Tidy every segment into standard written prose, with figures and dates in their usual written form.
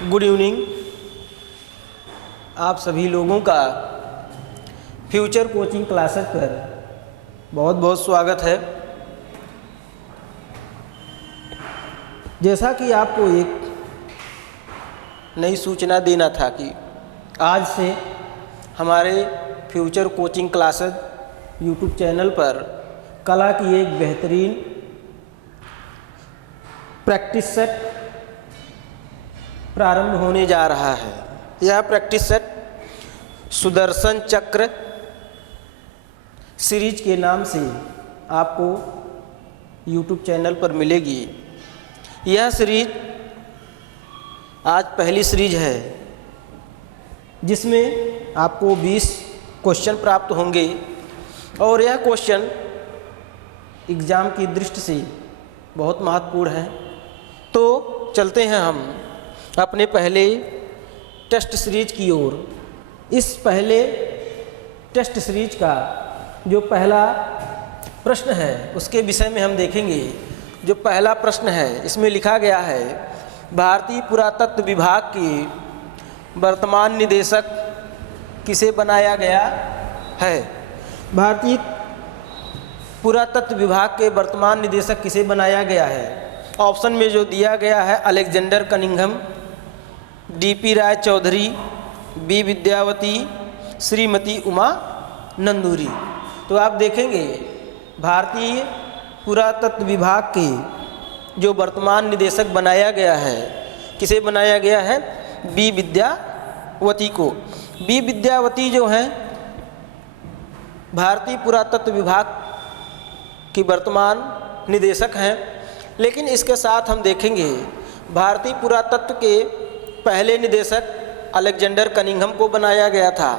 Good evening. आप सभी लोगों का फ्यूचर कोचिंग क्लासेस पर बहुत बहुत स्वागत है। जैसा कि आपको एक नई सूचना देना था कि आज से हमारे future coaching classes YouTube channel पर कला की एक बेहतरीन प्रैक्टिस सेट प्रारंभ होने जा रहा है। यह प्रैक्टिस सेट सुदर्शन चक्र सीरीज के नाम से आपको यूट्यूब चैनल पर मिलेगी। यह सीरीज आज पहली सीरीज है जिसमें आपको 20 क्वेश्चन प्राप्त होंगे और यह क्वेश्चन एग्ज़ाम की दृष्टि से बहुत महत्वपूर्ण है। तो चलते हैं हम अपने पहले टेस्ट सीरीज की ओर। इस पहले टेस्ट सीरीज का जो पहला प्रश्न है उसके विषय में हम देखेंगे। जो पहला प्रश्न है इसमें लिखा गया है, भारतीय पुरातत्व विभाग की वर्तमान निदेशक किसे बनाया गया है। भारतीय पुरातत्व विभाग के वर्तमान निदेशक किसे बनाया गया है। ऑप्शन में जो दिया गया है अलेक्जेंडर कनिंघम, डीपी राय चौधरी, बी विद्यावती, श्रीमती उमा नंदूरी। तो आप देखेंगे भारतीय पुरातत्व विभाग के जो वर्तमान निदेशक बनाया गया है, किसे बनाया गया है, बी विद्यावती को। बी विद्यावती जो हैं भारतीय पुरातत्व विभाग की वर्तमान निदेशक हैं। लेकिन इसके साथ हम देखेंगे भारतीय पुरातत्व के पहले निदेशक अलेक्जेंडर कनिंघम को बनाया गया था।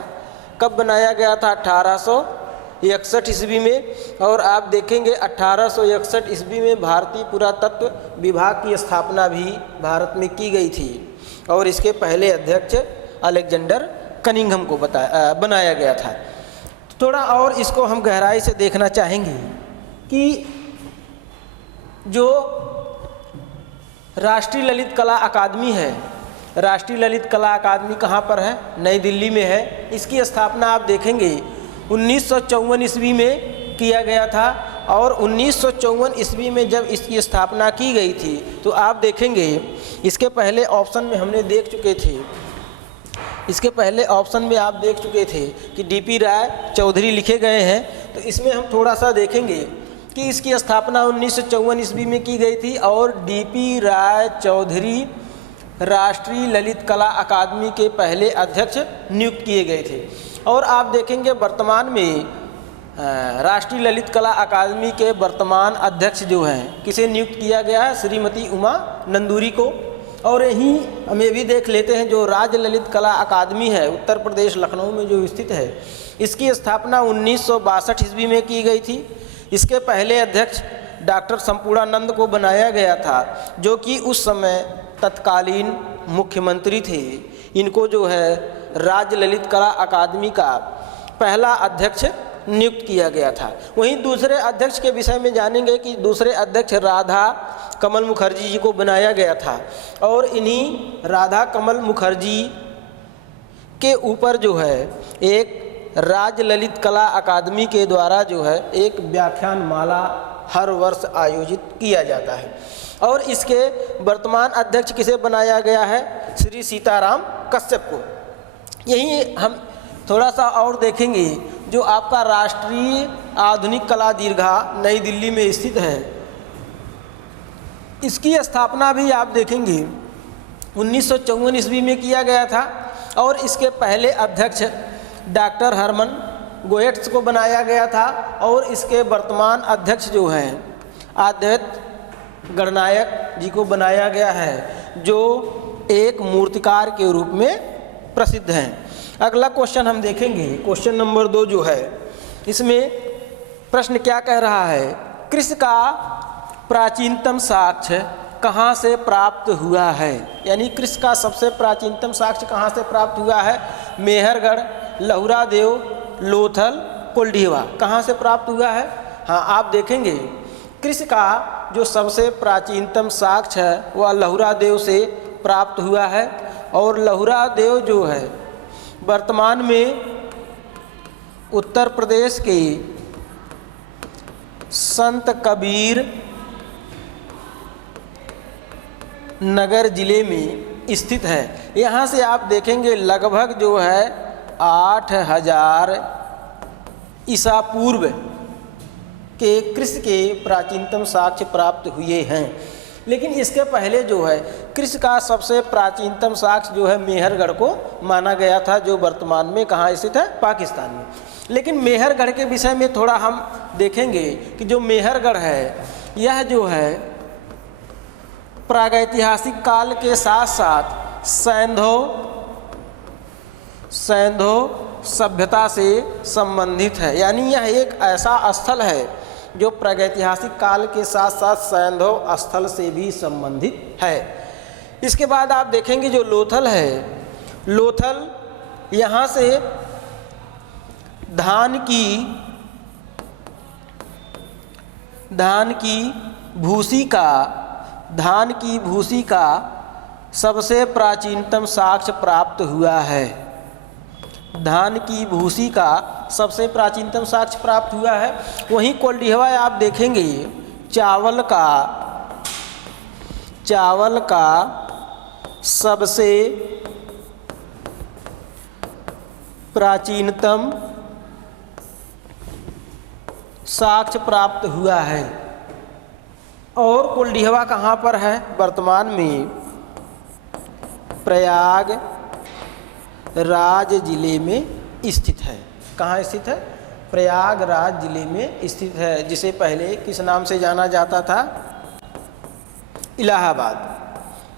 कब बनाया गया था, 1861 ईस्वी में। और आप देखेंगे 1861 ईस्वी में भारतीय पुरातत्व विभाग की स्थापना भी भारत में की गई थी और इसके पहले अध्यक्ष अलेक्जेंडर कनिंघम को बनाया गया था। थोड़ा और इसको हम गहराई से देखना चाहेंगे कि जो राष्ट्रीय ललित कला अकादमी है, राष्ट्रीय ललित कला अकादमी कहाँ पर है, नई दिल्ली में है। इसकी स्थापना आप देखेंगे 1954 ईस्वी में किया गया था और 1954 ईस्वी में जब इसकी स्थापना की गई थी तो आप देखेंगे इसके पहले ऑप्शन में हमने देख चुके थे, इसके पहले ऑप्शन में आप देख चुके थे कि डीपी राय चौधरी लिखे गए हैं। तो इसमें हम थोड़ा सा देखेंगे कि इसकी स्थापना 1954 ईस्वी में की गई थी और डीपी राय चौधरी राष्ट्रीय ललित कला अकादमी के पहले अध्यक्ष नियुक्त किए गए थे। और आप देखेंगे वर्तमान में राष्ट्रीय ललित कला अकादमी के वर्तमान अध्यक्ष जो हैं किसे नियुक्त किया गया है, श्रीमती उमा नंदूरी को। और यहीं हमें भी देख लेते हैं जो राज्य ललित कला अकादमी है उत्तर प्रदेश लखनऊ में जो स्थित है, इसकी स्थापना 1962 ईस्वी में की गई थी। इसके पहले अध्यक्ष डॉक्टर संपूर्णानंद को बनाया गया था जो कि उस समय तत्कालीन मुख्यमंत्री थे। इनको जो है राज्य ललित कला अकादमी का पहला अध्यक्ष नियुक्त किया गया था। वहीं दूसरे अध्यक्ष के विषय में जानेंगे कि दूसरे अध्यक्ष राधा कमल मुखर्जी जी को बनाया गया था और इन्हीं राधा कमल मुखर्जी के ऊपर जो है एक राज्य ललित कला अकादमी के द्वारा जो है एक व्याख्यान माला हर वर्ष आयोजित किया जाता है। और इसके वर्तमान अध्यक्ष किसे बनाया गया है, श्री सीताराम कश्यप को। यही हम थोड़ा सा और देखेंगे जो आपका राष्ट्रीय आधुनिक कला दीर्घा नई दिल्ली में स्थित है, इसकी स्थापना भी आप देखेंगे 1954 ईस्वी में किया गया था और इसके पहले अध्यक्ष डॉक्टर हरमन गोयट्स को बनाया गया था और इसके वर्तमान अध्यक्ष जो हैं अद्वैत गणनायक जी को बनाया गया है जो एक मूर्तिकार के रूप में प्रसिद्ध हैं। अगला क्वेश्चन हम देखेंगे, क्वेश्चन नंबर 2 जो है इसमें प्रश्न क्या कह रहा है, कृष्ण का प्राचीनतम साक्ष्य कहाँ से प्राप्त हुआ है। यानी कृष्ण का सबसे प्राचीनतम साक्ष्य कहाँ से प्राप्त हुआ है, मेहरगढ़, लहुरा देव, लोथल, कोल्डीवा, कहाँ से प्राप्त हुआ है। हाँ, आप देखेंगे कृष्ण का जो सबसे प्राचीनतम साक्ष्य है वह लहुरा देव से प्राप्त हुआ है। और लहुरा देव जो है वर्तमान में उत्तर प्रदेश के संत कबीर नगर जिले में स्थित है। यहाँ से आप देखेंगे लगभग जो है 8000 ईसा पूर्व के कृष्ण के प्राचीनतम साक्ष्य प्राप्त हुए हैं। लेकिन इसके पहले जो है कृष्ण का सबसे प्राचीनतम साक्ष्य जो है मेहरगढ़ को माना गया था, जो वर्तमान में कहाँ स्थित है, पाकिस्तान में। लेकिन मेहरगढ़ के विषय में थोड़ा हम देखेंगे कि जो मेहरगढ़ है यह जो है प्रागैतिहासिक काल के साथ साथ सैंधो सभ्यता से संबंधित है। यानी यह एक ऐसा स्थल है जो प्रागैतिहासिक काल के साथ साथ सैंधव स्थल से भी संबंधित है। इसके बाद आप देखेंगे जो लोथल है, लोथल यहाँ से धान की भूसी का सबसे प्राचीनतम साक्ष्य प्राप्त हुआ है। धान की भूसी का सबसे प्राचीनतम साक्ष्य प्राप्त हुआ है। वहीं कोल्डिहवा आप देखेंगे चावल का सबसे प्राचीनतम साक्ष्य प्राप्त हुआ है। और कोल्डिहवा कहाँ पर है, वर्तमान में प्रयागराज जिले में स्थित है। कहाँ स्थित है, प्रयागराज जिले में स्थित है, जिसे पहले किस नाम से जाना जाता था, इलाहाबाद,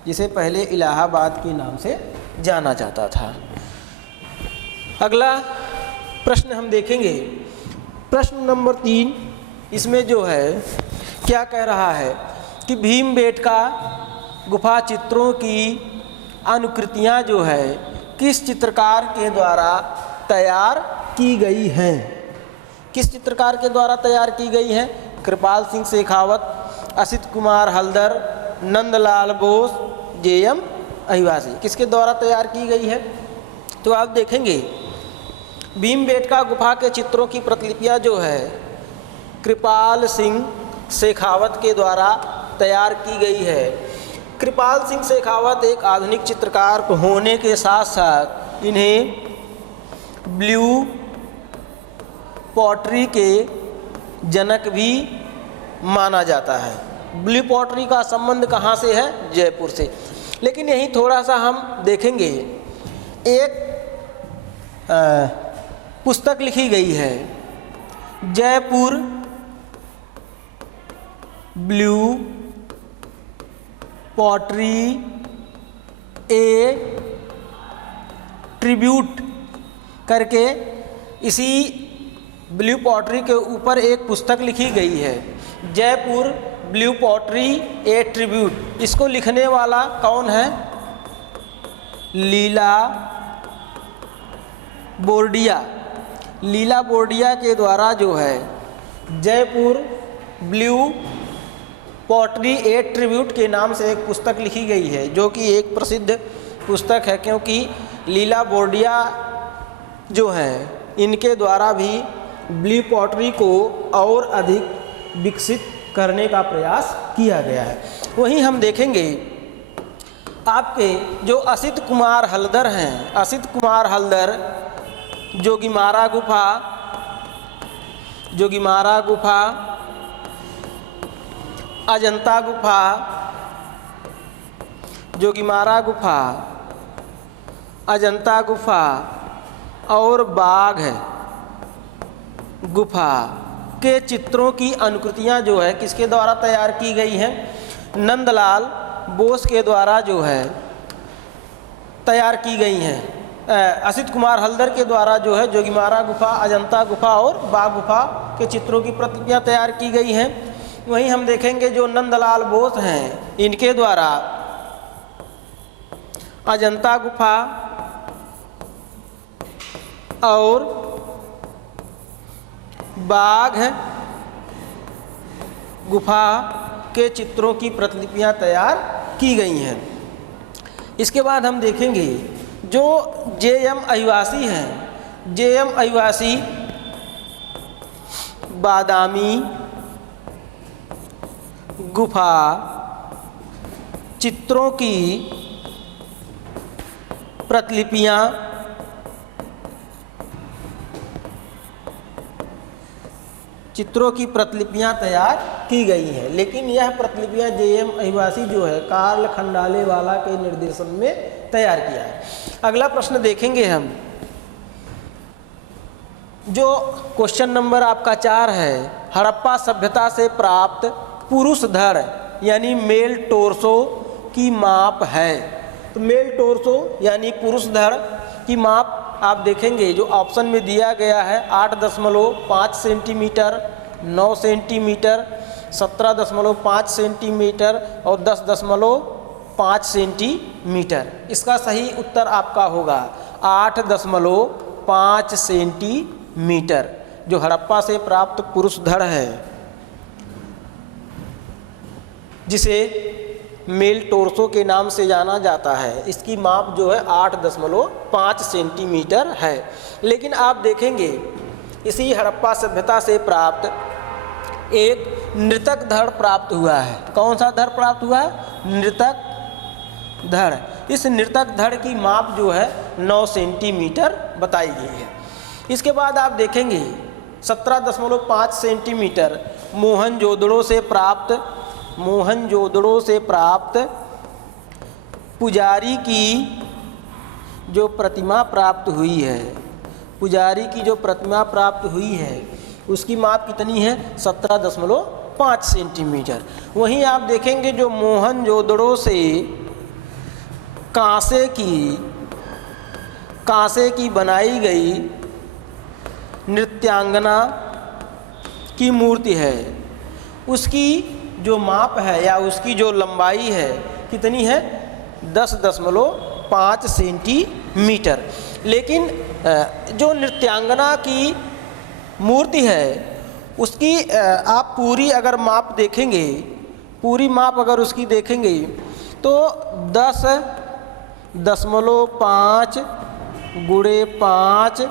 जिसे पहले इलाहाबाद के नाम से जाना जाता था। अगला प्रश्न हम देखेंगे, प्रश्न नंबर 3। इसमें जो है क्या कह रहा है कि भीमबेटका गुफा चित्रों की अनुकृतियाँ जो है किस चित्रकार के द्वारा तैयार की गई हैं। किस चित्रकार के द्वारा तैयार की गई हैं, कृपाल सिंह शेखावत, असित कुमार हलदर, नंदलाल बोस, जे.एम. अहिवासी, किसके द्वारा तैयार की गई है। तो आप देखेंगे भीमबेटका गुफा के चित्रों की प्रतिलिपियाँ जो है कृपाल सिंह शेखावत के द्वारा तैयार की गई है। कृपाल सिंह शेखावत एक आधुनिक चित्रकार होने के साथ साथ इन्हें ब्लू पॉटरी के जनक भी माना जाता है। ब्लू पॉटरी का संबंध कहाँ से है, जयपुर से। लेकिन यही थोड़ा सा हम देखेंगे, एक पुस्तक लिखी गई है जयपुर ब्लू पॉटरी ए ट्रिब्यूट करके। इसी ब्लू पॉटरी के ऊपर एक पुस्तक लिखी गई है, जयपुर ब्लू पॉटरी ए ट्रिब्यूट। इसको लिखने वाला कौन है, लीला बोर्डिया के द्वारा जो है जयपुर ब्लू पॉटरी ए ट्रिब्यूट के नाम से एक पुस्तक लिखी गई है, जो कि एक प्रसिद्ध पुस्तक है, क्योंकि लीला बोर्डिया जो है इनके द्वारा भी ब्लू पॉटरी को और अधिक विकसित करने का प्रयास किया गया है। वहीं हम देखेंगे आपके जो असित कुमार हलदर हैं, असित कुमार हलदर जोगीमारा गुफा, अजंता गुफा, जोगीमारा गुफा, अजंता गुफा और बाघ गुफा के चित्रों की अनुकृतियाँ जो है किसके द्वारा तैयार की गई हैं, नंदलाल बोस के द्वारा जो है तैयार की गई हैं। असित कुमार हलदर के द्वारा जो है जोगीमारा गुफा, अजंता गुफा और बाघ गुफा के चित्रों की प्रतिलिपियाँ तैयार की गई हैं। वहीं हम देखेंगे जो नंदलाल बोस हैं इनके द्वारा अजंता गुफा और बाघ गुफा के चित्रों की प्रतिलिपियाँ तैयार की गई हैं। इसके बाद हम देखेंगे जो JM आदिवासी हैं, JM आदिवासी बादामी गुफा चित्रों की प्रतिलिपियां तैयार की गई हैं। लेकिन यह प्रतिलिपियां JM आदिवासी जो है कार्ल खंडालेवाला के निर्देशन में तैयार किया है। अगला प्रश्न देखेंगे हम, जो क्वेश्चन नंबर आपका 4 है, हड़प्पा सभ्यता से प्राप्त पुरुष धड़ यानी मेल टोर्सो की माप है। तो मेल टोर्सो यानी पुरुष धड़ की माप आप देखेंगे जो ऑप्शन में दिया गया है 8.5 सेंटीमीटर, 9 सेंटीमीटर, 17.5 सेंटीमीटर और 10.5 सेंटीमीटर। इसका सही उत्तर आपका होगा 8.5 सेंटीमीटर। जो हड़प्पा से प्राप्त पुरुष धड़ है जिसे मेल टोर्सो के नाम से जाना जाता है, इसकी माप जो है 8.5 सेंटीमीटर है। लेकिन आप देखेंगे इसी हड़प्पा सभ्यता से प्राप्त एक नृतक धड़ प्राप्त हुआ है। कौन सा धड़ प्राप्त हुआ है? नृतक धड़। इस नृतक धड़ की माप जो है 9 सेंटीमीटर बताई गई है। इसके बाद आप देखेंगे 17.5 सेंटीमीटर मोहनजोदड़ो से प्राप्त पुजारी की जो प्रतिमा प्राप्त हुई है, उसकी माप कितनी है? 17.5 सेंटीमीटर। वहीं आप देखेंगे जो मोहनजोदड़ो से कांसे की बनाई गई नृत्यांगना की मूर्ति है, उसकी जो माप है या उसकी जो लंबाई है कितनी है? 10.5 सेंटीमीटर। लेकिन जो नृत्यांगना की मूर्ति है उसकी आप पूरी अगर माप देखेंगे, पूरी माप अगर उसकी देखेंगे तो 10.5 गुणे 5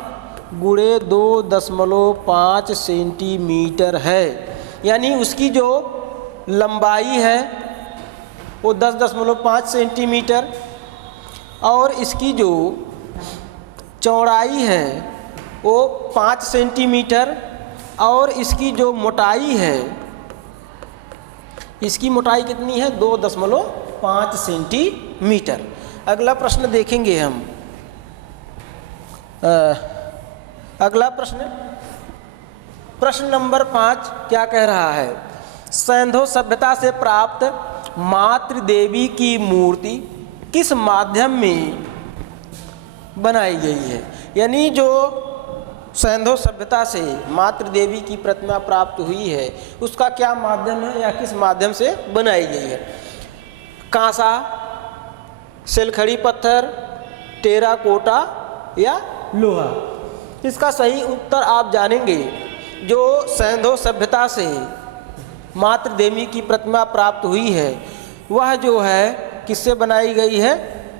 गुणे 2.5 सेंटीमीटर है। यानी उसकी जो लंबाई है वो 10.5 सेंटीमीटर और इसकी जो चौड़ाई है वो 5 सेंटीमीटर और इसकी जो मोटाई है, इसकी मोटाई कितनी है? 2.5 सेंटीमीटर। अगला प्रश्न देखेंगे हम। अगला प्रश्न नंबर 5 क्या कह रहा है? सैंधो सभ्यता से प्राप्त मातृदेवी की मूर्ति किस माध्यम में बनाई गई है? यानी जो सैंधो सभ्यता से मातृदेवी की प्रतिमा प्राप्त हुई है उसका क्या माध्यम है या किस माध्यम से बनाई गई है? कांसा, सेलखड़ी पत्थर, टेराकोटा या लोहा? इसका सही उत्तर आप जानेंगे। जो सैंधो सभ्यता से मातृदेवी की प्रतिमा प्राप्त हुई है वह जो है किससे बनाई गई है?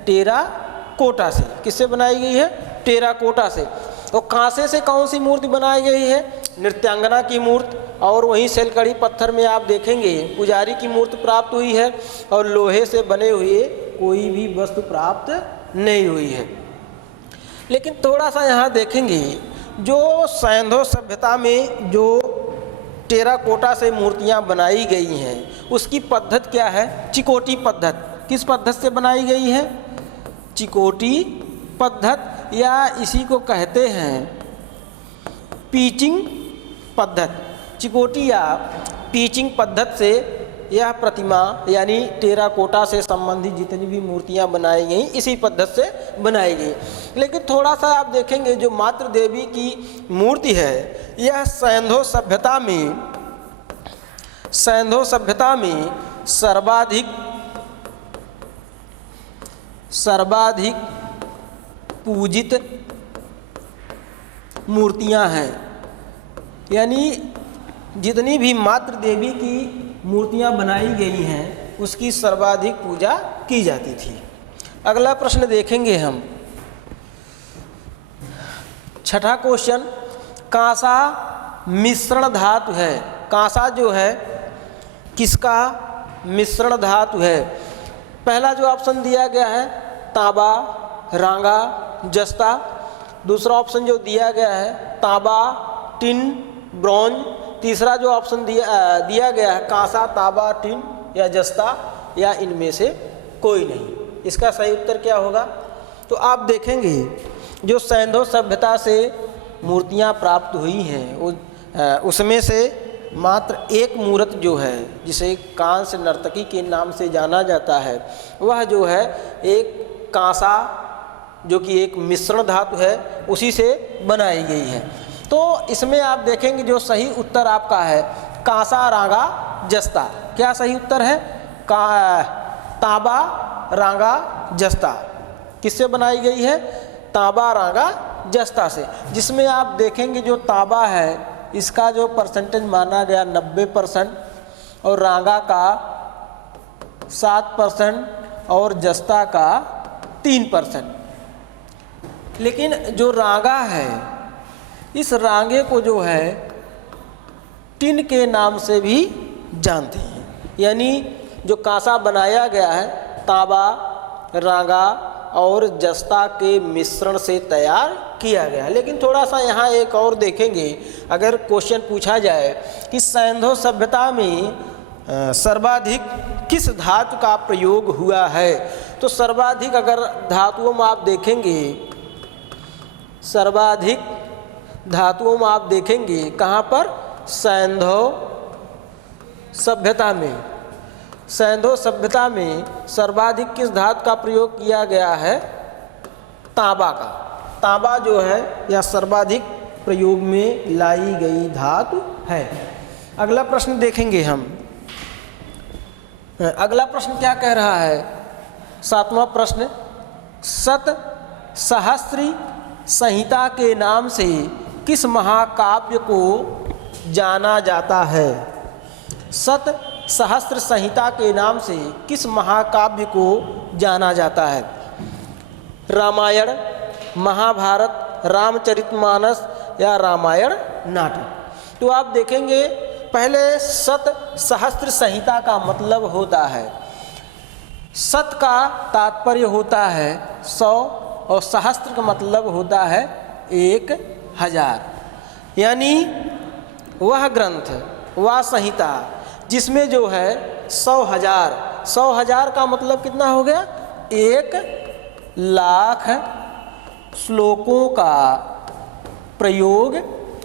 टेराकोटा से। किससे बनाई गई है? टेराकोटा से। और कांसे से कौन सी मूर्ति बनाई गई है? नृत्यांगना की मूर्ति। और वहीं सेलकड़ी पत्थर में आप देखेंगे पुजारी की मूर्ति प्राप्त हुई है और लोहे से बने हुए कोई भी वस्तु प्राप्त नहीं हुई है। लेकिन थोड़ा सा यहाँ देखेंगे जो सैंधो सभ्यता में जो टेराकोटा से मूर्तियाँ बनाई गई हैं उसकी पद्धति क्या है? चिकोटी पद्धति। किस पद्धति से बनाई गई है? चिकोटी पद्धति या इसी को कहते हैं पीचिंग पद्धति। चिकोटी या पीचिंग पद्धति से यह प्रतिमा यानी टेराकोटा से संबंधित जितनी भी मूर्तियां बनाई गई इसी पद्धति से बनाई गई। लेकिन थोड़ा सा आप देखेंगे जो मातृदेवी की मूर्ति है यह सैंधो सभ्यता में सर्वाधिक पूजित मूर्तियां हैं। यानी जितनी भी मातृदेवी की मूर्तियां बनाई गई हैं उसकी सर्वाधिक पूजा की जाती थी। अगला प्रश्न देखेंगे हम, छठा क्वेश्चन, कांसा मिश्रण धातु है। कांसा जो है किसका मिश्रण धातु है? पहला जो ऑप्शन दिया गया है तांबा, रांगा, जस्ता। दूसरा ऑप्शन जो दिया गया है तांबा, टिन, ब्रॉन्ज। तीसरा जो ऑप्शन दिया गया है कांसा, तांबा, टिन या जस्ता, या इनमें से कोई नहीं। इसका सही उत्तर क्या होगा? तो आप देखेंगे जो सैंधव सभ्यता से मूर्तियां प्राप्त हुई हैं उसमें से मात्र एक मूर्त जो है जिसे कांस्य नर्तकी के नाम से जाना जाता है वह जो है एक कांसा जो कि एक मिश्रण धातु है उसी से बनाई गई है। तो इसमें आप देखेंगे जो सही उत्तर आपका है कांसा, रांगा, जस्ता। क्या सही उत्तर है? तांबा, रांगा, जस्ता। किससे बनाई गई है? तांबा, रांगा, जस्ता से। जिसमें आप देखेंगे जो तांबा है इसका जो परसेंटेज माना गया 90% और रांगा का 7% और जस्ता का 3%। लेकिन जो रांगा है इस रांगे को जो है टिन के नाम से भी जानते हैं। यानी जो कांसा बनाया गया है तांबा, रांगा और जस्ता के मिश्रण से तैयार किया गया है। लेकिन थोड़ा सा यहाँ एक और देखेंगे, अगर क्वेश्चन पूछा जाए कि सैंधव सभ्यता में सर्वाधिक किस धातु का प्रयोग हुआ है, तो सर्वाधिक अगर धातुओं में आप देखेंगे, सर्वाधिक धातुओं में आप देखेंगे कहाँ पर? सैंधव सभ्यता में। सैंधव सभ्यता में सर्वाधिक किस धातु का प्रयोग किया गया है? तांबा का। तांबा जो है यह सर्वाधिक प्रयोग में लाई गई धातु है। अगला प्रश्न देखेंगे हम। अगला प्रश्न क्या कह रहा है? 7वां प्रश्न, सत सहस्त्री संहिता के नाम से किस महाकाव्य को जाना जाता है? सत सहस्त्र संहिता के नाम से किस महाकाव्य को जाना जाता है? रामायण, महाभारत, रामचरितमानस या रामायण नाटक। तो आप देखेंगे पहले सत सहस्त्र संहिता का मतलब होता है, सत का तात्पर्य होता है 100 और सहस्त्र का मतलब होता है 1000। यानी वह ग्रंथ, वह संहिता जिसमें जो है 100,000 का मतलब कितना हो गया? 1,00,000 श्लोकों का प्रयोग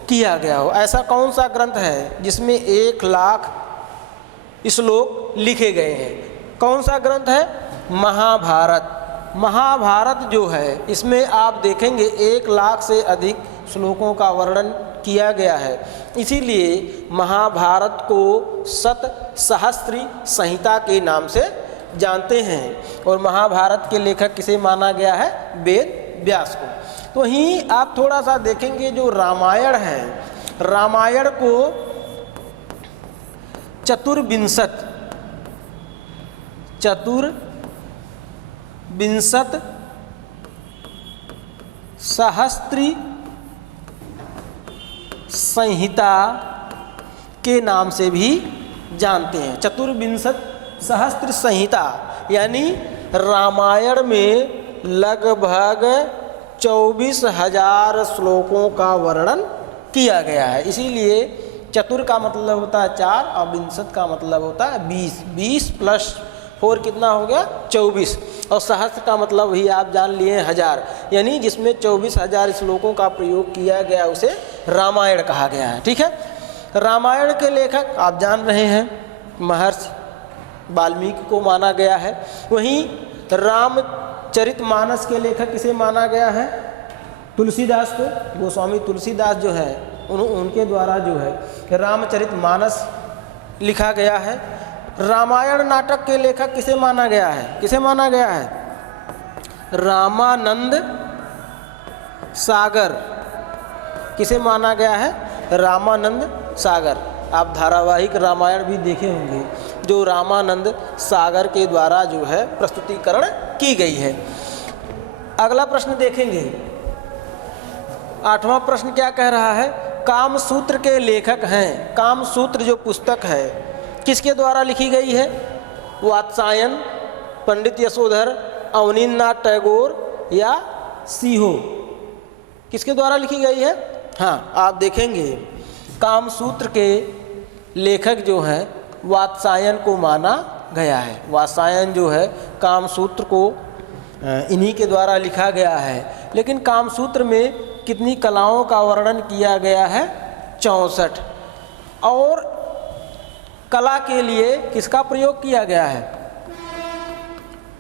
किया गया हो। ऐसा कौन सा ग्रंथ है जिसमें 1,00,000 श्लोक लिखे गए हैं? कौन सा ग्रंथ है? महाभारत। महाभारत जो है इसमें आप देखेंगे 1,00,000 से अधिक श्लोकों का वर्णन किया गया है। इसीलिए महाभारत को सत सहस्त्री संहिता के नाम से जानते हैं। और महाभारत के लेखक किसे माना गया है? वेद व्यास को। तो वहीं आप थोड़ा सा देखेंगे जो रामायण है, रामायण को चतुर्विंशत सहस्त्री संहिता के नाम से भी जानते हैं। चतुर्विंशत सहस्त्र संहिता यानी रामायण में लगभग 24,000 श्लोकों का वर्णन किया गया है। इसीलिए चतुर का मतलब होता है 4 और विंशत का मतलब होता है 20। 20 + 4 कितना हो गया? 24। और सहस्त्र का मतलब वही आप जान लिए 1000, यानी जिसमें 24,000 श्लोकों का प्रयोग किया गया उसे रामायण कहा गया है। ठीक है। रामायण के लेखक आप जान रहे हैं महर्षि वाल्मीकि को माना गया है। वहीं रामचरितमानस के लेखक किसे माना गया है? तुलसीदास को। गोस्वामी तुलसीदास जो है उनके द्वारा जो है रामचरितमानस लिखा गया है। रामायण नाटक के लेखक किसे माना गया है? किसे माना गया है? रामानंद सागर। किसे माना गया है? रामानंद सागर। आप धारावाहिक रामायण भी देखे होंगे, जो रामानंद सागर के द्वारा जो है प्रस्तुतिकरण की गई है। अगला प्रश्न देखेंगे, 8वां प्रश्न क्या कह रहा है? कामसूत्र के लेखक हैं। कामसूत्र जो पुस्तक है किसके द्वारा लिखी गई है? वात्सायन, पंडित यशोधर, अवनींद्रनाथ टैगोर या सीहो? किसके द्वारा लिखी गई है? हाँ, आप देखेंगे कामसूत्र के लेखक जो हैं वात्सायन को माना गया है। वात्सायन जो है कामसूत्र को इन्हीं के द्वारा लिखा गया है। लेकिन कामसूत्र में कितनी कलाओं का वर्णन किया गया है? 64। और कला के लिए किसका प्रयोग किया गया है?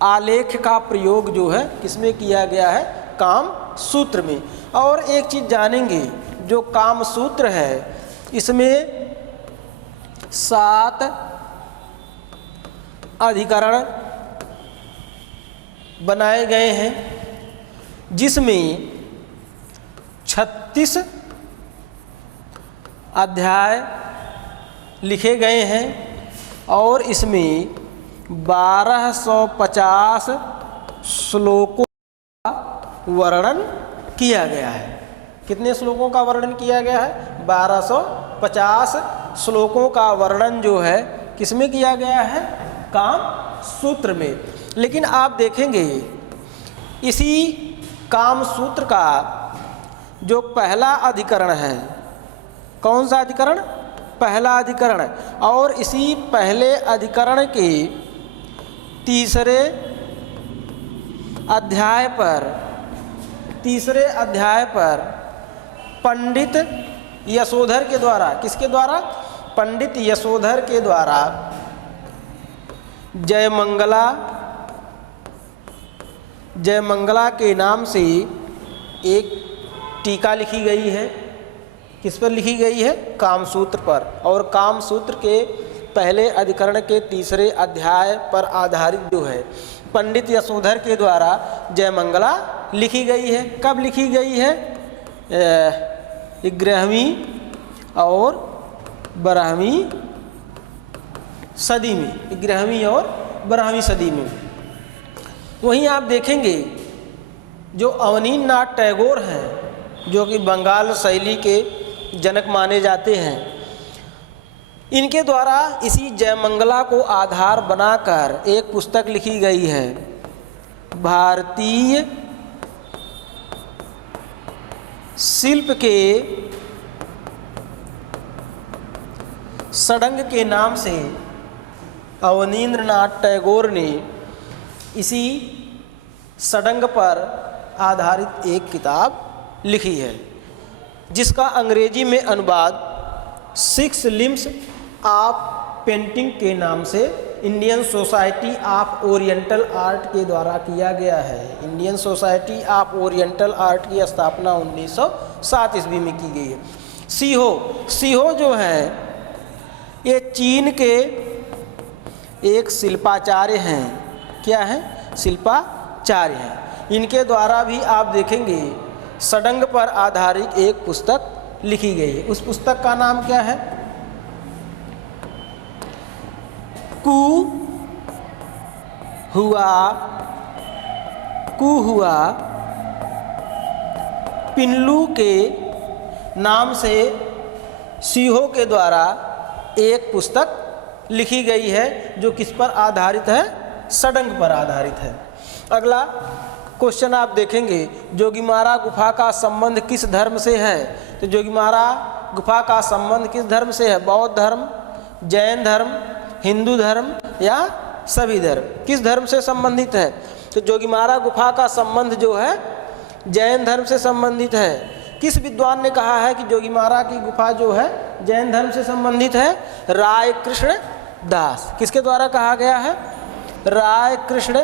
आलेख का प्रयोग जो है किसमें किया गया है? कामसूत्र में। और एक चीज़ जानेंगे, जो कामसूत्र है इसमें 7 अधिकरण बनाए गए हैं, जिसमें 36 अध्याय लिखे गए हैं और इसमें 1250 श्लोकों का वर्णन किया गया है। कितने श्लोकों का वर्णन किया गया है? 1250 श्लोकों का वर्णन जो है किसमें किया गया है? कामसूत्र में। लेकिन आप देखेंगे इसी कामसूत्र का जो पहला अधिकरण है, कौन सा अधिकरण? पहला अधिकरण। और इसी पहले अधिकरण के तीसरे अध्याय पर पंडित यशोधर के द्वारा, किसके द्वारा? पंडित यशोधर के द्वारा जयमंगला के नाम से एक टीका लिखी गई है। किस पर लिखी गई है? कामसूत्र पर। और कामसूत्र के पहले अधिकरण के तीसरे अध्याय पर आधारित जो है पंडित यशोधर के द्वारा जयमंगला लिखी गई है। कब लिखी गई है? 11वीं और 12वीं सदी में। 11वीं और 12वीं सदी में। वहीं आप देखेंगे जो अवनींद्रनाथ टैगोर हैं, जो कि बंगाल शैली के जनक माने जाते हैं, इनके द्वारा इसी जयमंगला को आधार बनाकर एक पुस्तक लिखी गई है, भारतीय शिल्प के षडंग के नाम से अवनींद्रनाथ टैगोर ने इसी षडंग पर आधारित एक किताब लिखी है, जिसका अंग्रेजी में अनुवाद 6 लिम्स ऑफ पेंटिंग के नाम से Indian society of oriental art के द्वारा किया गया है। Indian society of oriental art की स्थापना 1907 ईस्वी में की गई है। सीहो जो है ये चीन के एक शिल्पाचार्य हैं। क्या है? शिल्पाचार्य हैं। इनके द्वारा भी आप देखेंगे षडंग पर आधारित एक पुस्तक लिखी गई है। उस पुस्तक का नाम क्या है? कु हुआ पिन्लू के नाम से सीहो के द्वारा एक पुस्तक लिखी गई है, जो किस पर आधारित है? षडंग पर आधारित है। अगला क्वेश्चन आप देखेंगे, जोगीमारा गुफा का संबंध किस धर्म से है? तो जोगीमारा गुफा का संबंध किस धर्म से है? बौद्ध धर्म, जैन धर्म, हिंदू धर्म या सभी धर्म? किस धर्म से संबंधित है? तो जोगीमारा गुफा का संबंध जो है जैन धर्म से संबंधित है। किस विद्वान ने कहा है कि जोगीमारा की गुफा जो है जैन धर्म से संबंधित है? राय कृष्ण दास। किसके द्वारा कहा गया है? राय कृष्ण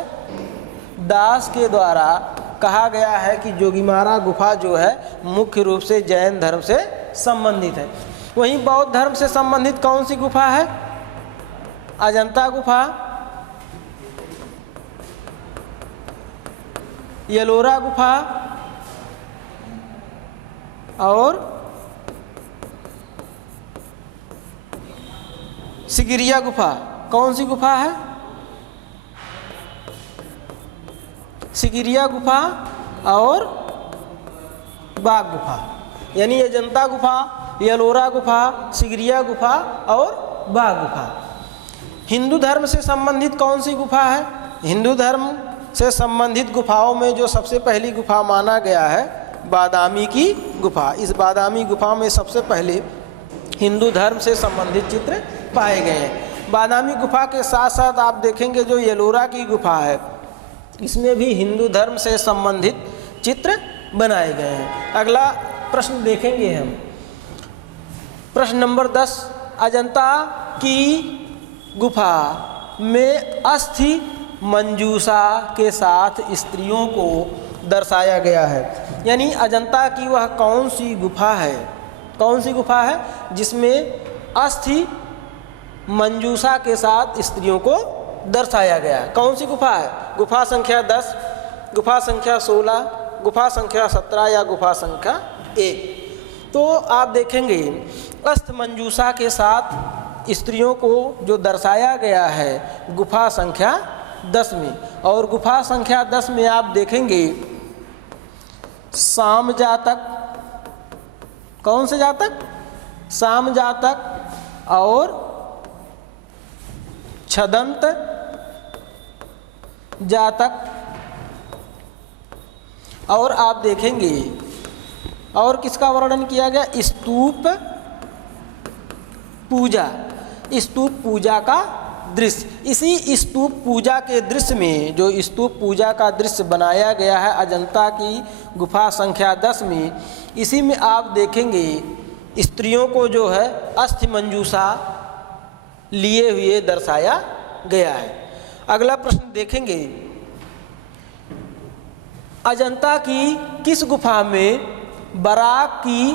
दास के द्वारा कहा गया है कि जोगीमारा गुफा जो है मुख्य रूप से जैन धर्म से संबंधित है। वहीं बौद्ध धर्म से संबंधित कौन सी गुफा है? अजंता गुफा, येलोरा गुफा और सिगिरिया गुफा कौन सी गुफा है? सिगिरिया गुफा और बाघ गुफा, यानी अजंता गुफा, यलोरा गुफा, सिगिरिया गुफा और बाघ गुफा। हिंदू धर्म से संबंधित कौन सी गुफा है? हिंदू धर्म से संबंधित गुफाओं में जो सबसे पहली गुफा माना गया है बादामी की गुफा। इस बादामी गुफा में सबसे पहले हिंदू धर्म से संबंधित चित्र पाए गए हैं। बादामी गुफा के साथ साथ आप देखेंगे जो यलोरा की गुफा है, इसमें भी हिंदू धर्म से संबंधित चित्र बनाए गए हैं। अगला प्रश्न देखेंगे हम, प्रश्न नंबर 10। अजंता की गुफा में अस्थि मंजूषा के साथ स्त्रियों को दर्शाया गया है। यानी अजंता की वह कौन सी गुफा है, कौन सी गुफा है जिसमें अस्थि मंजूषा के साथ स्त्रियों को दर्शाया गया है? कौन सी गुफा है? गुफा संख्या 10, गुफा संख्या 16, गुफा संख्या 17 या गुफा संख्या 1? तो आप देखेंगे अस्थि मंजूषा के साथ स्त्रियों को जो दर्शाया गया है गुफा संख्या 10 में। और गुफा संख्या 10 में आप देखेंगे साम जातक, कौन से जातक? साम जातक और छदंत जातक। और आप देखेंगे और किसका वर्णन किया गया? स्तूप पूजा, स्तूप पूजा का दृश्य। इसी स्तूप पूजा के दृश्य में, जो स्तूप पूजा का दृश्य बनाया गया है अजंता की गुफा संख्या 10 में, इसी में आप देखेंगे स्त्रियों को जो है अस्थि मंजूषा लिए हुए दर्शाया गया है। अगला प्रश्न देखेंगे, अजंता की किस गुफा में बराक की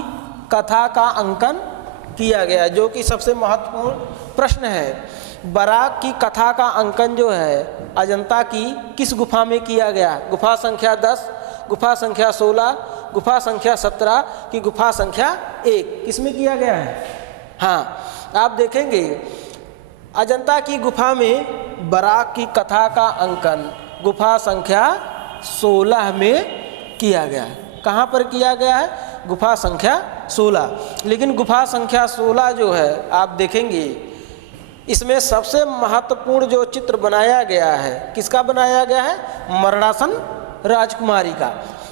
कथा का अंकन किया गया? जो कि सबसे महत्वपूर्ण प्रश्न है। बराक की कथा का अंकन जो है अजंता की किस गुफा में किया गया? गुफा संख्या 10, गुफा संख्या 16, गुफा संख्या 17 की गुफा संख्या 1, किसमें किया गया है? हाँ, आप देखेंगे अजंता की गुफा में बराक की कथा का अंकन गुफा संख्या 16 में किया गया है। कहाँ पर किया गया है? गुफा संख्या 16। लेकिन गुफा संख्या 16 जो है आप देखेंगे इसमें सबसे महत्वपूर्ण जो चित्र बनाया गया है, किसका बनाया गया है? मरणासन राजकुमारी का।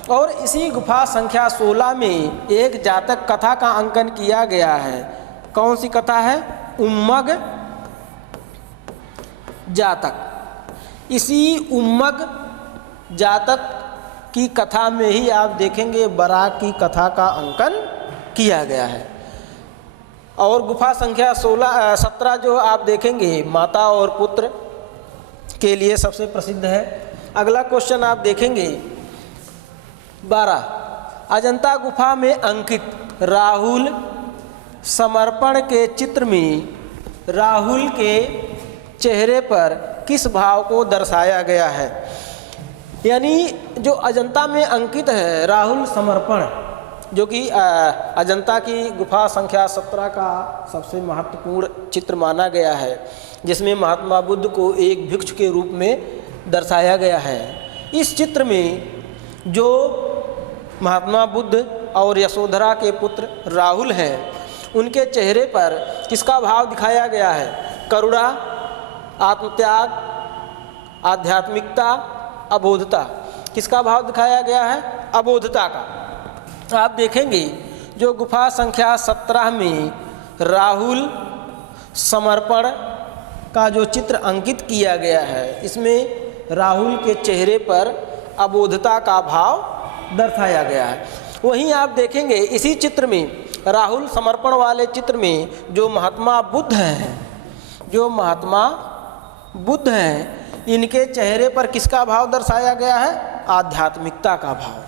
और इसी गुफा संख्या 16 में एक जातक कथा का अंकन किया गया है। कौन सी कथा है? उम्मग जातक। इसी उम्मग जातक की कथा में ही आप देखेंगे बराक की कथा का अंकन किया गया है। और गुफा संख्या 17 जो आप देखेंगे माता और पुत्र के लिए सबसे प्रसिद्ध है। अगला क्वेश्चन आप देखेंगे 12। अजंता गुफा में अंकित राहुल समर्पण के चित्र में राहुल के चेहरे पर किस भाव को दर्शाया गया है? यानी जो अजंता में अंकित है राहुल समर्पण, जो कि अजंता की गुफा संख्या 17 का सबसे महत्वपूर्ण चित्र माना गया है, जिसमें महात्मा बुद्ध को एक भिक्षु के रूप में दर्शाया गया है। इस चित्र में जो महात्मा बुद्ध और यशोधरा के पुत्र राहुल हैं, उनके चेहरे पर किसका भाव दिखाया गया है? करुणा, आत्मत्याग, आध्यात्मिकता, अबोधता। किसका भाव दिखाया गया है? अबोधता का। आप देखेंगे जो गुफा संख्या 17 में राहुल समर्पण का जो चित्र अंकित किया गया है, इसमें राहुल के चेहरे पर अबोधता का भाव दर्शाया गया है। वहीं आप देखेंगे इसी चित्र में राहुल समर्पण वाले चित्र में जो महात्मा बुद्ध हैं, इनके चेहरे पर किसका भाव दर्शाया गया है? आध्यात्मिकता का भाव।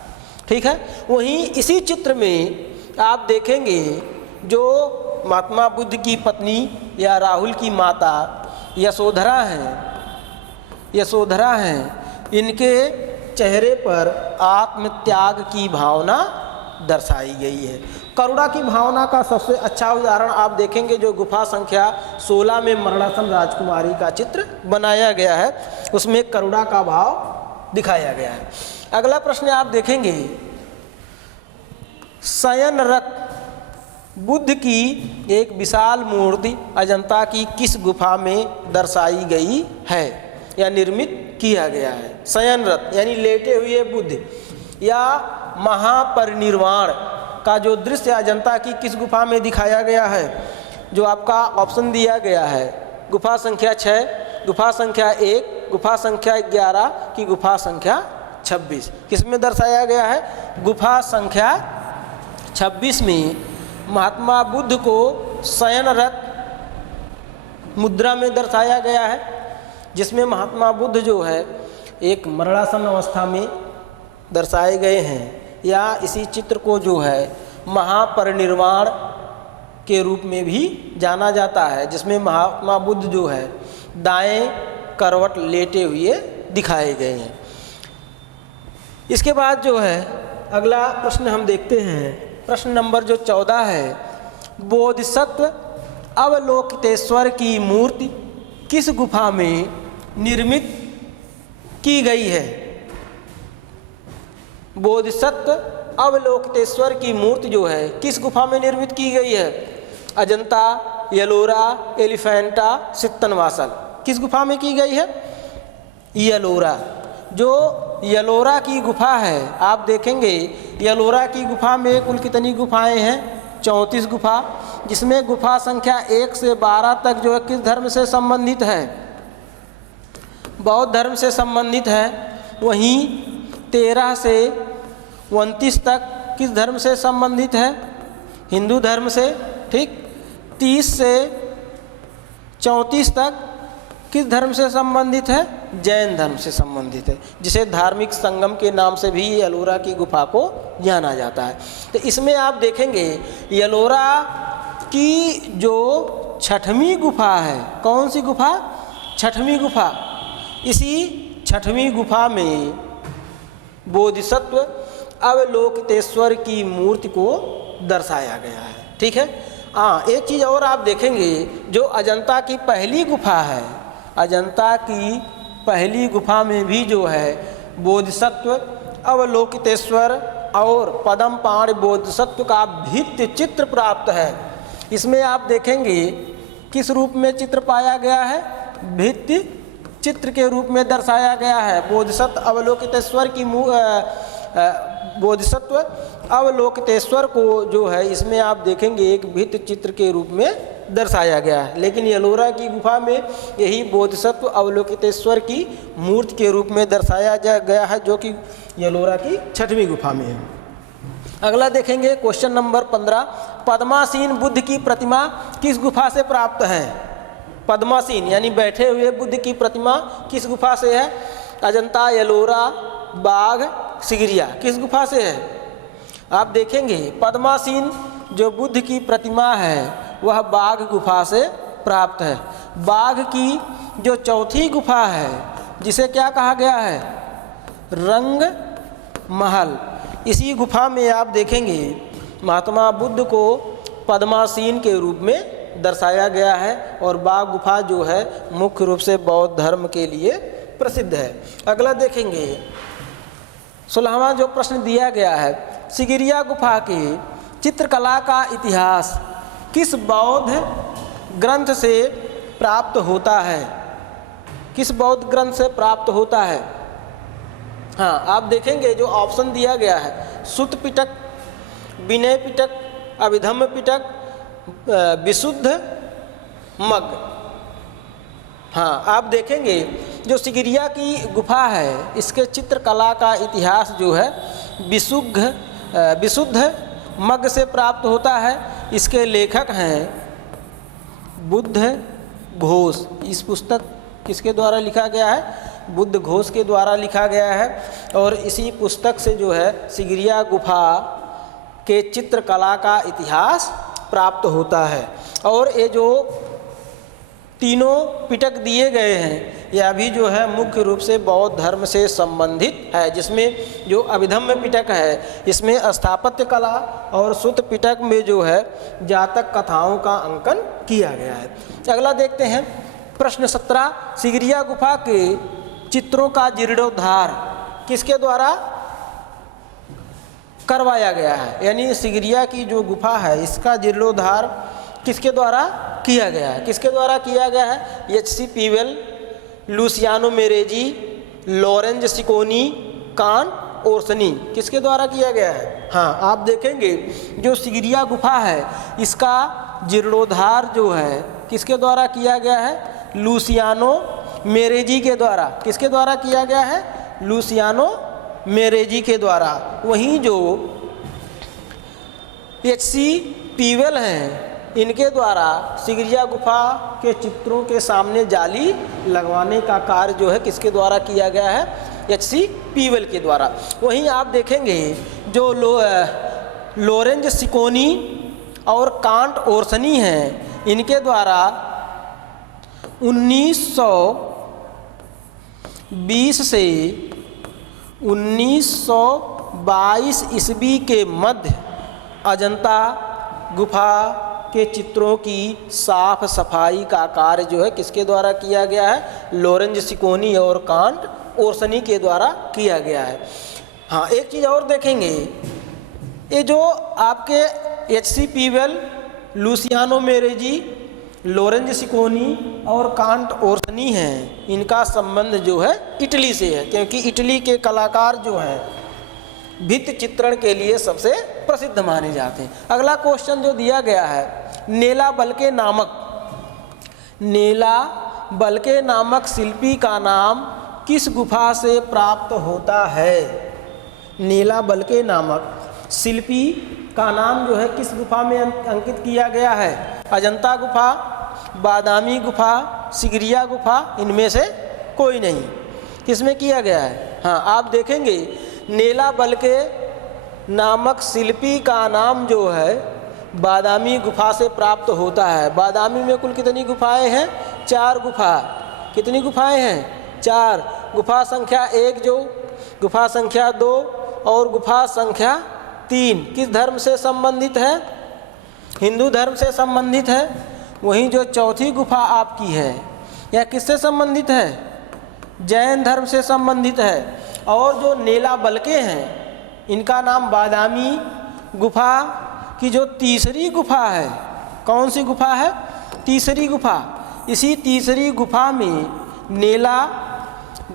ठीक है। वहीं इसी चित्र में आप देखेंगे जो महात्मा बुद्ध की पत्नी या राहुल की माता यशोधरा हैं, इनके चेहरे पर आत्मत्याग की भावना दर्शाई गई है। करुणा की भावना का सबसे अच्छा उदाहरण आप देखेंगे जो गुफा संख्या 16 में मरणासन राजकुमारी का चित्र बनाया गया है, उसमें करुणा का भाव दिखाया गया है। अगला प्रश्न आप देखेंगे, शयनरत बुद्ध की एक विशाल मूर्ति अजंता की किस गुफा में दर्शाई गई है या निर्मित किया गया है? शयनरत यानी लेटे हुए बुद्ध या महापरिनिर्वाण का जो दृश्य अजंता की किस गुफा में दिखाया गया है? जो आपका ऑप्शन दिया गया है, गुफा संख्या 6, गुफा संख्या 1, गुफा संख्या 11 की गुफा संख्या 26, किस में दर्शाया गया है? गुफा संख्या 26 में महात्मा बुद्ध को शयनरत मुद्रा में दर्शाया गया है, जिसमें महात्मा बुद्ध जो है एक मरणासन अवस्था में दर्शाए गए हैं, या इसी चित्र को जो है महापरिनिर्वाण के रूप में भी जाना जाता है, जिसमें महात्मा बुद्ध जो है दाएं करवट लेटे हुए दिखाए गए हैं। इसके बाद जो है अगला प्रश्न हम देखते हैं, प्रश्न नंबर जो 14 है, बोधिसत्व अवलोकितेश्वर की मूर्ति किस गुफा में निर्मित की गई है? बोधिसत्व अवलोकितेश्वर की मूर्ति जो है किस गुफा में निर्मित की गई है? अजंता, यलोरा, एलिफेंटा, सित्तनवासल, किस गुफा में की गई है? यलोरा। जो यलोरा की गुफा है, आप देखेंगे यलोरा की गुफा में कुल कितनी गुफाएं हैं? 34 गुफा, जिसमें गुफा संख्या 1 से 12 तक जो है किस धर्म से संबंधित है? बौद्ध धर्म से संबंधित है। वहीं 13 से 29 तक किस धर्म से संबंधित है? हिंदू धर्म से। ठीक, 30 से 34 तक किस धर्म से संबंधित है? जैन धर्म से संबंधित है, जिसे धार्मिक संगम के नाम से भी यलोरा की गुफा को जाना जाता है। तो इसमें आप देखेंगे यलोरा की जो 6वीं गुफा है, कौन सी गुफा? 6वीं गुफा। इसी 6वीं गुफा में बोधिसत्व अवलोकितेश्वर की मूर्ति को दर्शाया गया है। ठीक है। हाँ, एक चीज़ और आप देखेंगे, जो अजंता की पहली गुफा है, अजंता की पहली गुफा में भी जो है बोधिसत्व अवलोकितेश्वर और पद्मपाणि बोधिसत्व का भित्ति चित्र प्राप्त है। इसमें आप देखेंगे किस रूप में चित्र पाया गया है? भित्ति चित्र के रूप में दर्शाया गया है। बोधिसत्व अवलोकितेश्वर की बोधिसत्व अवलोकितेश्वर को जो है इसमें आप देखेंगे एक भित्ति चित्र के रूप में दर्शाया गया है। लेकिन यलोरा की गुफा में यही बोधिसत्व अवलोकितेश्वर की मूर्ति के रूप में दर्शाया गया है, जो कि यलोरा की 6वीं गुफा में है। अगला देखेंगे क्वेश्चन नंबर 15, पद्मासीन बुद्ध की प्रतिमा किस गुफा से प्राप्त है? पद्मासीन यानी बैठे हुए बुद्ध की प्रतिमा किस गुफा से है? अजंता, यलोरा, बाघ, सिगिरिया, किस गुफा से है? आप देखेंगे पद्मासीन जो बुद्ध की प्रतिमा है वह बाघ गुफा से प्राप्त है। बाघ की जो 4थी गुफा है, जिसे क्या कहा गया है? रंग महल, इसी गुफा में आप देखेंगे महात्मा बुद्ध को पद्मासीन के रूप में दर्शाया गया है। और बाघ गुफा जो है मुख्य रूप से बौद्ध धर्म के लिए प्रसिद्ध है। अगला देखेंगे 16वां जो प्रश्न दिया गया है, सिगिरिया गुफा की चित्रकला का इतिहास किस बौद्ध ग्रंथ से प्राप्त होता है? किस बौद्ध ग्रंथ से प्राप्त होता है? हाँ, आप देखेंगे जो ऑप्शन दिया गया है, सुत्त पिटक, विनय पिटक, अभिधम्म पिटक, विशुद्ध मग। हाँ, आप देखेंगे जो सिगिरिया की गुफा है इसके चित्रकला का इतिहास जो है विशुद्ध मग से प्राप्त होता है। इसके लेखक हैं बुद्ध घोष। इस पुस्तक किसके द्वारा लिखा गया है? बुद्ध घोष के द्वारा लिखा गया है। और इसी पुस्तक से जो है सिगिरिया गुफा के चित्रकला का इतिहास प्राप्त होता है। और ये जो तीनों पिटक दिए गए हैं यह भी जो है मुख्य रूप से बौद्ध धर्म से संबंधित है, जिसमें जो अभिधम्य पिटक है इसमें स्थापत्य कला और सुत्त पिटक में जो है जातक कथाओं का अंकन किया गया है। अगला देखते हैं प्रश्न 17, सिगिरिया गुफा के चित्रों का जीर्णोद्धार किसके द्वारा करवाया गया है? यानी सिगिरिया की जो गुफा है इसका जीर्णोद्धार किसके द्वारा किया गया है? किसके द्वारा किया गया है? एच.सी. पीवेल, लुसियानो मेरेजी, लॉरेंज सिकोनी, कान ओर्सनी, किसके द्वारा किया गया है? हाँ, आप देखेंगे जो सिगिरिया गुफा है इसका जीर्णोद्धार जो है किसके द्वारा किया गया है? लुसियानो मेरेजी के द्वारा। किसके द्वारा किया गया है? लुसियानो मेरेजी के द्वारा। वहीं जो एच.सी. पीवेल हैं इनके द्वारा सिगिरिया गुफा के चित्रों के सामने जाली लगवाने का कार्य जो है किसके द्वारा किया गया है? एच.सी. पीवेल के द्वारा। वहीं आप देखेंगे जो लॉरेंज सिकोनी और कांट ओर्सनी हैं इनके द्वारा 1920 से 1922 ईस्वी के मध्य अजंता गुफा के चित्रों की साफ सफाई का कार्य जो है किसके द्वारा किया गया है? लॉरेंज सिकोनी और कांट ओर्सनी के द्वारा किया गया है। हाँ, एक चीज़ और देखेंगे, ये जो आपके एच.सी. पीवेल, लुसियानो मेरेजी, लॉरेंज सिकोनी और कांट ओर्सनी हैं इनका संबंध जो है इटली से है, क्योंकि इटली के कलाकार जो हैं भित्ति चित्रण के लिए सबसे प्रसिद्ध माने जाते हैं। अगला क्वेश्चन जो दिया गया है, नेला बलके नामक शिल्पी का नाम किस गुफा से प्राप्त होता है? नेला बलके नामक शिल्पी का नाम जो है किस गुफा में अंकित किया गया है? अजंता गुफा, बादामी गुफा, सिगिरिया गुफा, इनमें से कोई नहीं। किसमें किया गया है? हाँ, आप देखेंगे नेला बलके नामक शिल्पी का नाम जो है बादामी गुफा से प्राप्त होता है। बादामी में कुल कितनी गुफाएं हैं? 4 गुफा। कितनी गुफाएं हैं? 4। गुफा संख्या 1 जो, गुफा संख्या 2 और गुफा संख्या 3 किस धर्म से संबंधित है? हिंदू धर्म से संबंधित है। वहीं जो चौथी गुफा आपकी है यह किससे संबंधित है? जैन धर्म से संबंधित है। और जो नेला बलके हैं इनका नाम बादामी गुफा की जो तीसरी गुफा है, कौन सी गुफा है? तीसरी गुफा। इसी तीसरी गुफा में नेला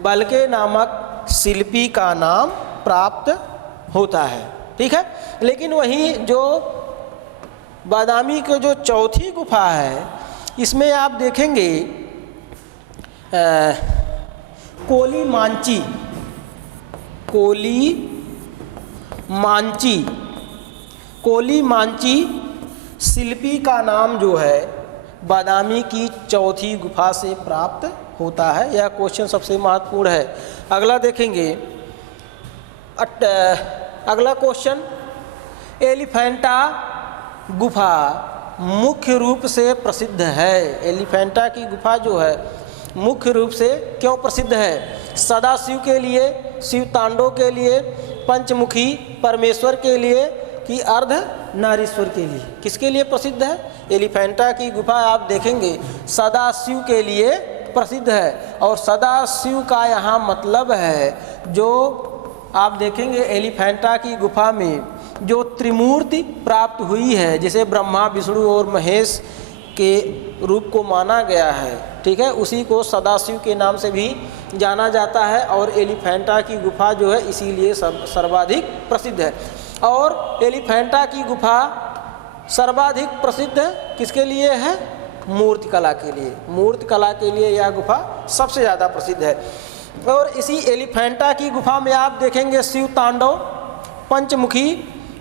बलके नामक शिल्पी का नाम प्राप्त होता है। ठीक है, लेकिन वहीं जो बादामी की जो चौथी गुफा है इसमें आप देखेंगे कोली मांची शिल्पी का नाम जो है बादामी की चौथी गुफा से प्राप्त होता है। यह क्वेश्चन सबसे महत्वपूर्ण है। अगला देखेंगे, अगला क्वेश्चन, एलिफेंटा गुफा मुख्य रूप से प्रसिद्ध है। एलिफेंटा की गुफा जो है मुख्य रूप से क्यों प्रसिद्ध है? सदाशिव के लिए, शिव तांडव के लिए, पंचमुखी परमेश्वर के लिए कि अर्धनारीश्वर के लिए? किसके लिए प्रसिद्ध है? एलिफेंटा की गुफा आप देखेंगे सदाशिव के लिए प्रसिद्ध है। और सदाशिव का यहाँ मतलब है, जो आप देखेंगे एलिफेंटा की गुफा में जो त्रिमूर्ति प्राप्त हुई है, जैसे ब्रह्मा, विष्णु और महेश के रूप को माना गया है, ठीक है, उसी को सदाशिव के नाम से भी जाना जाता है। और एलिफेंटा की गुफा जो है इसीलिए सर्वाधिक प्रसिद्ध है। और एलिफेंटा की गुफा सर्वाधिक प्रसिद्ध किसके लिए है? मूर्ति कला के लिए। मूर्ति कला के लिए यह गुफा सबसे ज़्यादा प्रसिद्ध है। और इसी एलिफेंटा की गुफा में आप देखेंगे शिव तांडव, पंचमुखी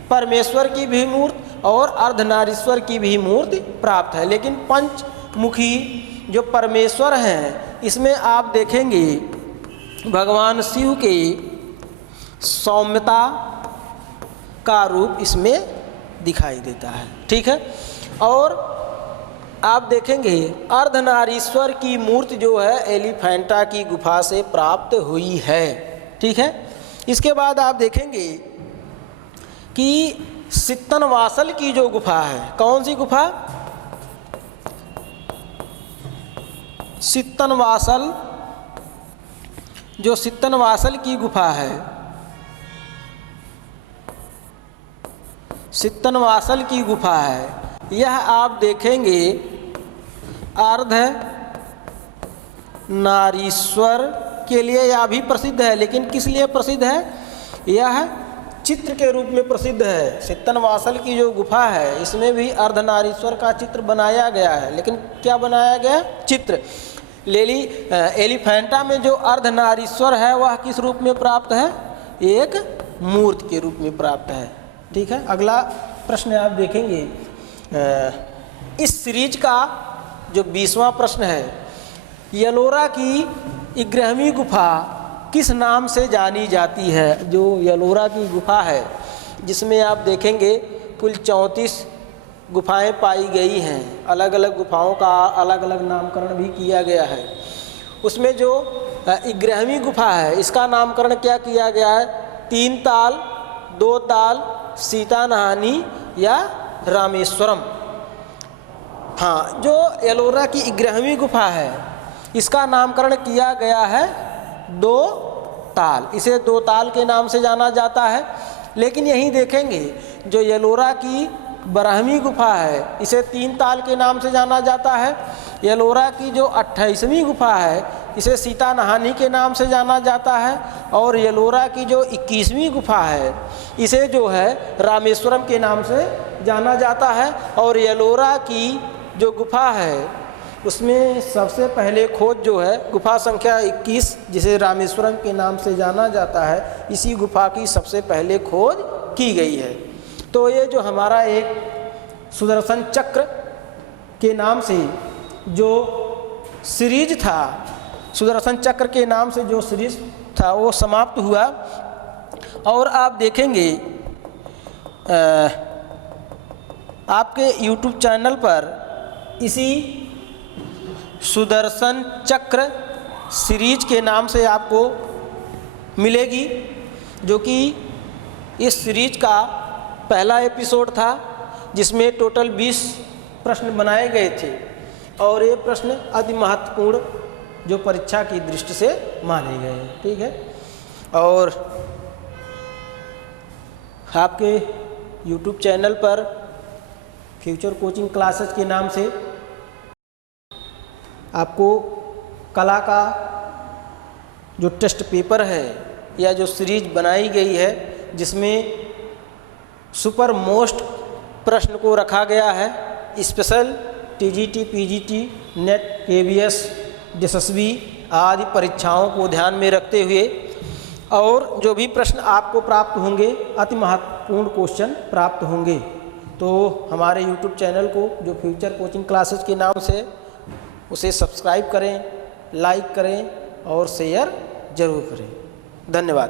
परमेश्वर की भी मूर्ति और अर्धनारीश्वर की भी मूर्ति प्राप्त है। लेकिन पंचमुखी जो परमेश्वर हैं इसमें आप देखेंगे भगवान शिव के सौम्यता का रूप इसमें दिखाई देता है। ठीक है, और आप देखेंगे अर्धनारीश्वर की मूर्ति जो है एलिफेंटा की गुफा से प्राप्त हुई है। ठीक है, इसके बाद आप देखेंगे कि सित्तनवासल की जो गुफा है, कौन सी गुफा? सित्तनवासल, जो सित्तनवासल की गुफा है, सित्तनवासल की गुफा है, यह आप देखेंगे अर्ध नारीश्वर के लिए यह भी प्रसिद्ध है। लेकिन किस लिए प्रसिद्ध है? यह चित्र के रूप में प्रसिद्ध है। सित्तनवासल की जो गुफा है इसमें भी अर्धनारीश्वर का चित्र बनाया गया है। लेकिन क्या बनाया गया? चित्र। एलिफेंटा में जो अर्धनारीश्वर है वह किस रूप में प्राप्त है? एक मूर्ति के रूप में प्राप्त है। ठीक है, अगला प्रश्न आप देखेंगे, इस सीरीज का जो 20वां प्रश्न है, यलोरा की 11वीं गुफा किस नाम से जानी जाती है? जो यलोरा की गुफा है जिसमें आप देखेंगे कुल 34 गुफाएं पाई गई हैं, अलग अलग गुफाओं का अलग अलग नामकरण भी किया गया है। उसमें जो 11वीं गुफा है इसका नामकरण क्या किया गया है? 3 ताल, 2 ताल, सीता नहानी या रामेश्वरम। हाँ, जो यलोरा की 11वीं गुफा है इसका नामकरण किया गया है 2 ताल। इसे 2 ताल के नाम से जाना जाता है। लेकिन यहीं देखेंगे जो यलोरा की 12वीं गुफा है इसे 3 ताल के नाम से जाना जाता है। यलोरा की जो 28वीं गुफा है इसे सीता नहानी के नाम से जाना जाता है। और यलोरा की जो 21वीं गुफा है इसे जो है रामेश्वरम के नाम से जाना जाता है। और यलोरा की जो गुफा है उसमें सबसे पहले खोज जो है गुफा संख्या 21 जिसे रामेश्वरम के नाम से जाना जाता है, इसी गुफा की सबसे पहले खोज की गई है। तो ये जो हमारा एक सुदर्शन चक्र के नाम से जो सीरीज था, सुदर्शन चक्र के नाम से जो सीरीज था वो समाप्त हुआ। और आप देखेंगे आपके YouTube चैनल पर इसी सुदर्शन चक्र सीरीज के नाम से आपको मिलेगी, जो कि इस सीरीज का पहला एपिसोड था जिसमें टोटल 20 प्रश्न बनाए गए थे। और ये प्रश्न अति महत्वपूर्ण जो परीक्षा की दृष्टि से माने गए हैं। ठीक है, और आपके YouTube चैनल पर फ्यूचर कोचिंग क्लासेस के नाम से आपको कला का जो टेस्ट पेपर है या जो सीरीज बनाई गई है जिसमें सुपर मोस्ट प्रश्न को रखा गया है, special TGT, PGT, net, KVS, यशस्वी आदि परीक्षाओं को ध्यान में रखते हुए, और जो भी प्रश्न आपको प्राप्त होंगे अति महत्वपूर्ण क्वेश्चन प्राप्त होंगे। तो हमारे YouTube चैनल को जो फ्यूचर कोचिंग क्लासेस के नाम से उसे सब्सक्राइब करें, लाइक करें और शेयर ज़रूर करें। धन्यवाद।